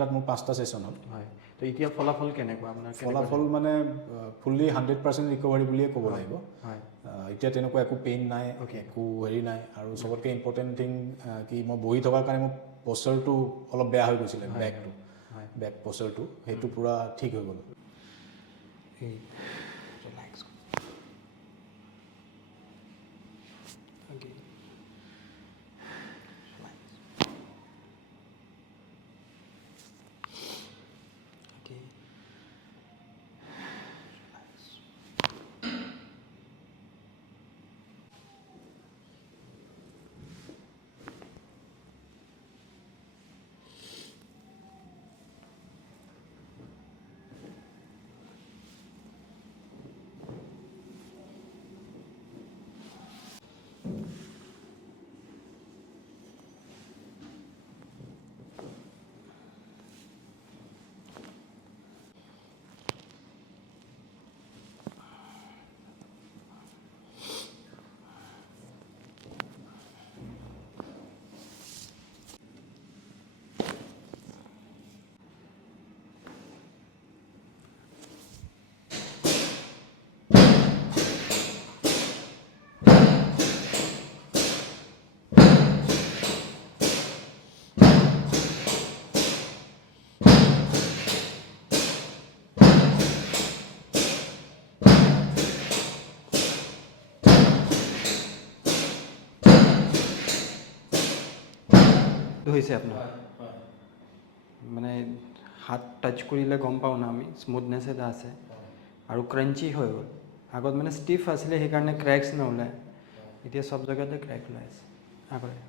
তাত মোৰ 5টা সেশন হ'ল হয় তো এতিয়া ফলাফল কেনেকুৱা আপোনাৰ ফলাফল মানে ফুল্লি 100% ৰিকভাৰী বুলিয়ে ক'ব লাগিব হয় এতিয়া তেনেকুৱা একো পেইন নাই একো হেৰি নাই আৰু সবতকৈ ইম্পৰ্টেণ্ট থিং কি মই বহি থকাৰ কাৰণে মোৰ প'চাৰটো অলপ বেয়া হৈ গৈছিলে বেকটো বেক প'চাৰটো সেইটো পূৰা ঠিক হৈ গ'ল হৈছে আপোনাৰ মানে হাত টাচ কৰিলে গম পাওঁ না আমি স্মুথনেছ এটা আছে আৰু ক্ৰাঞ্চি হৈ গ'ল আগত মানে ষ্টিফ আছিলে সেইকাৰণে ক্ৰেকছ নোলায় এতিয়া চব জেগাতে ক্ৰেক ওলাই আছে আগতে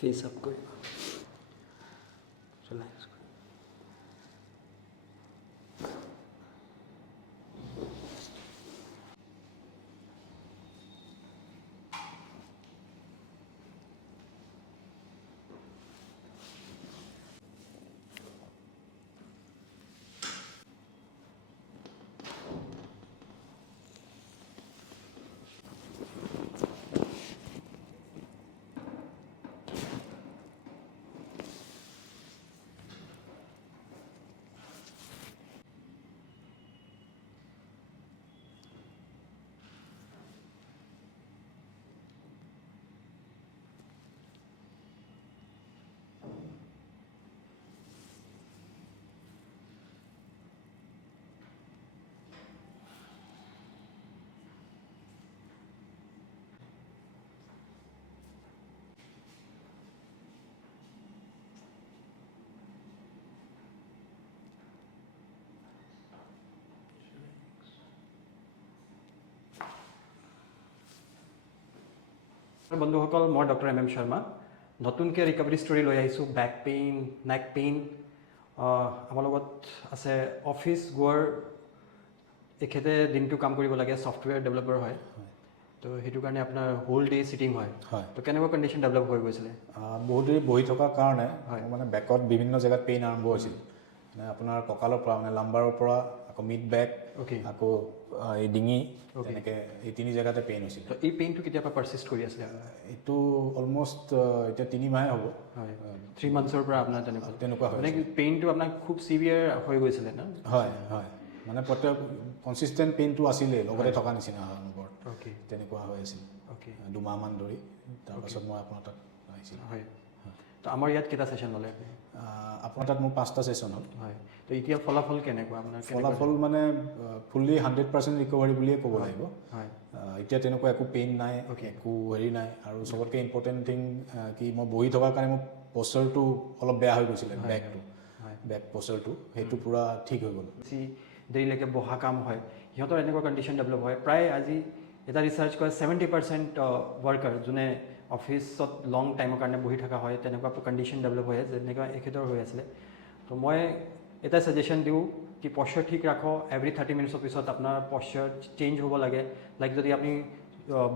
फेस अप करिब रिलैक्स বন্ধুসকল মই ডক্টৰ এম শৰ্মা নতুনকৈ ৰিকভাৰী ষ্টৰী লৈ আহিছোঁ বেক পেইন নেক পেইন আমাৰ লগত আছে অফিচ গোৱাৰ এখেতে দিনটো কাম কৰিব লাগে ছফ্টৱেৰ ডেভেলপাৰ হয় তো সেইটো কাৰণে আপোনাৰ হোল ডে চিটিং হয় তো কেনেকুৱা কণ্ডিশ্যন ডেভেলপ হৈ গৈছিলে বহুত দেৰি বহি থকাৰ কাৰণে মানে বেকত বিভিন্ন জেগাত পেইন আৰম্ভ হৈছিল মানে আপোনাৰ কঁকালৰ পৰা মানে লাম্বাৰৰ পৰা আকৌ আকৌ মিড বেক অ'কে আকৌ এই ডিঙি তেনেকৈ এই 3 জেগাতে পেইন হৈছিলে তো এই পেইনটো কেতিয়াবা পাৰ্চিষ্ট কৰি আছিলে এইটো অলমষ্ট এতিয়া 3 মাহে হ'ব হয় 3 মান্থছৰ পৰা আপোনাৰ তেনেকুৱা মানে হৈছে পেইনটো আপোনাৰ খুব চিভিয়াৰ হৈ গৈছিলে ন হয় হয় মানে প্ৰত্যেক কনচিষ্টেণ্ট পেইনটো আছিলেই লগতে থকা নিচিনা হয় মোৰ অ'কে তেনেকুৱা হৈ আছিল অ'কে 2 মাহমান ধৰি তাৰপাছত মই আপোনাৰ তাত আহিছিলোঁ হয় তো আমাৰ ইয়াত কেইটা ছেশ্যন ল'লে আপুনি আপোনাৰ তাত মোৰ 5টা ছেশ্যন হ'ল হয় তো এতিয়া ফলাফল কেনেকুৱা আপোনাৰ ফলাফল মানে ফুল্লি 100% ৰিকভাৰী বুলিয়ে ক'ব লাগিব হয় এতিয়া তেনেকুৱা একো পেইন নাই একো হেৰি নাই আৰু চবতকৈ ইম্পৰ্টেণ্ট থিং কি মই বহি থকাৰ কাৰণে মোৰ প'ষ্টাৰটো অলপ বেয়া হৈ গৈছিলে বেকটো বেক প'ষ্টাৰটো সেইটো পূৰা ঠিক হৈ গ'ল বেছি দেৰিলৈকে বহা কাম হয় সিহঁতৰ এনেকুৱা কণ্ডিশ্যন ডেভেলপ হয় প্ৰায় আজি এটা ৰিচাৰ্চ কৰে 70% ৱৰ্কাৰ যোনে অফিচত লং টাইমৰ কাৰণে বহি থকা হয় তেনেকুৱা কণ্ডিশ্যন ডেভেলপ হয় যেনেকুৱা এখেতৰ হৈ আছিলে তো মই এটা ছাজেশ্যন দিওঁ কি পশ্চাৰ ঠিক ৰাখক এভৰি 30 মিনিটছৰ পিছত আপোনাৰ পশ্চাৰ চেঞ্জ হ'ব লাগে লাইক যদি আপুনি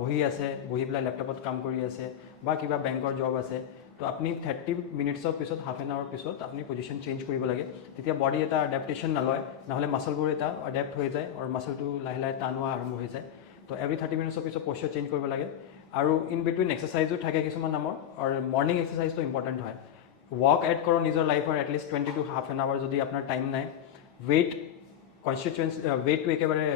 বহি আছে বহি পেলাই লেপটপত কাম কৰি আছে বা কিবা বেংকৰ জব আছে তো আপুনি 30 মিনিটছৰ পিছত হাফ এন আৱাৰ পিছত আপুনি পজিশ্যন চেঞ্জ কৰিব লাগে তেতিয়া বডি এটা এডাপ্টেশ্যন নলয় নহ'লে মাছলবোৰ এটা এডাপ্ট হৈ যায় আৰু মাছলটো লাহে লাহে টান হোৱা আৰম্ভ হৈ যায় তো এভৰি 30 মিনিটছৰ পিছত পশ্চাৰ চেঞ্জ কৰিব লাগে আৰু ইন বিটুইন এক্সাৰচাইজো থাকে কিছুমান নামৰ আৰু মৰ্ণিং এক্সাৰচাইজটো ইম্পৰ্টেণ্ট হয় ৱাক এড কৰক নিজৰ লাইফৰ at least 20 to half an hour যদি আপোনাৰ টাইম নাই ৱেইট কনষ্টিটুৱেঞ্চি ৱেইটটো একেবাৰে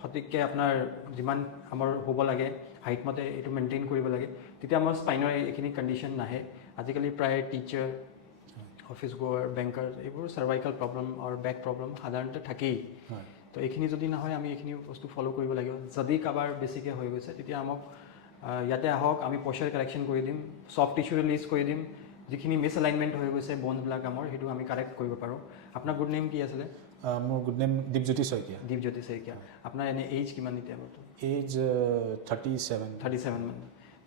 সঠিককৈ আপোনাৰ যিমান আমাৰ হ'ব লাগে হাইট মতে এইটো মেইনটেইন কৰিব লাগে তেতিয়া আমাৰ স্পাইনৰ এইখিনি কণ্ডিশ্যন নাহে আজিকালি প্ৰায় টিচাৰ অফিচ গোৱাৰ বেংকাৰ এইবোৰ চাৰ্ভাইকেল প্ৰব্লেম আৰু বেক প্ৰব্লেম সাধাৰণতে থাকেই তো এইখিনি যদি নহয় আমি এইখিনি বস্তু ফ'ল' কৰিব লাগিব যদি কাৰোবাৰ বেছিকৈ হৈ গৈছে তেতিয়া আমাক ইয়াতে আহক আমি পইচাৰ কালেকশ্যন কৰি দিম চফ্ট টিচু ৰিলিজ কৰি দিম যিখিনি মিছ এলাইনমেণ্ট হৈ গৈছে বনবিলাক আমাৰ সেইটো আমি কাৰেক্ট কৰিব পাৰোঁ আপোনাৰ গুড নেম কি আছিলে মোৰ গুড নেম দীপজ্যোতি শইকীয়া দীপজ্যোতি শইকীয়া আপোনাৰ এনে এইজ কিমান এতিয়া এইজ 37 মান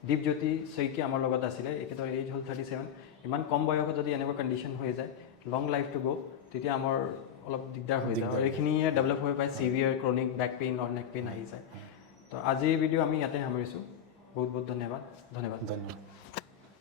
দীপজ্যোতি শইকীয়া আমাৰ লগত আছিলে এখেতৰ এইজ হ'ল 37 ইমান কম বয়সত যদি এনেকুৱা কণ্ডিশ্যন হৈ যায় লং লাইফ টু গ' তেতিয়া আমাৰ অলপ দিগদাৰ হৈ যায় আৰু এইখিনিয়ে ডেভেলপ হৈ পায় চিভিয়াৰ ক্ৰনিক বেক পেইন আৰু নেক পেইন আহি যায় তো আজিৰ ভিডিঅ' আমি ইয়াতে সামৰিছোঁ বহুত বহুত ধন্যবাদ ধন্যবাদ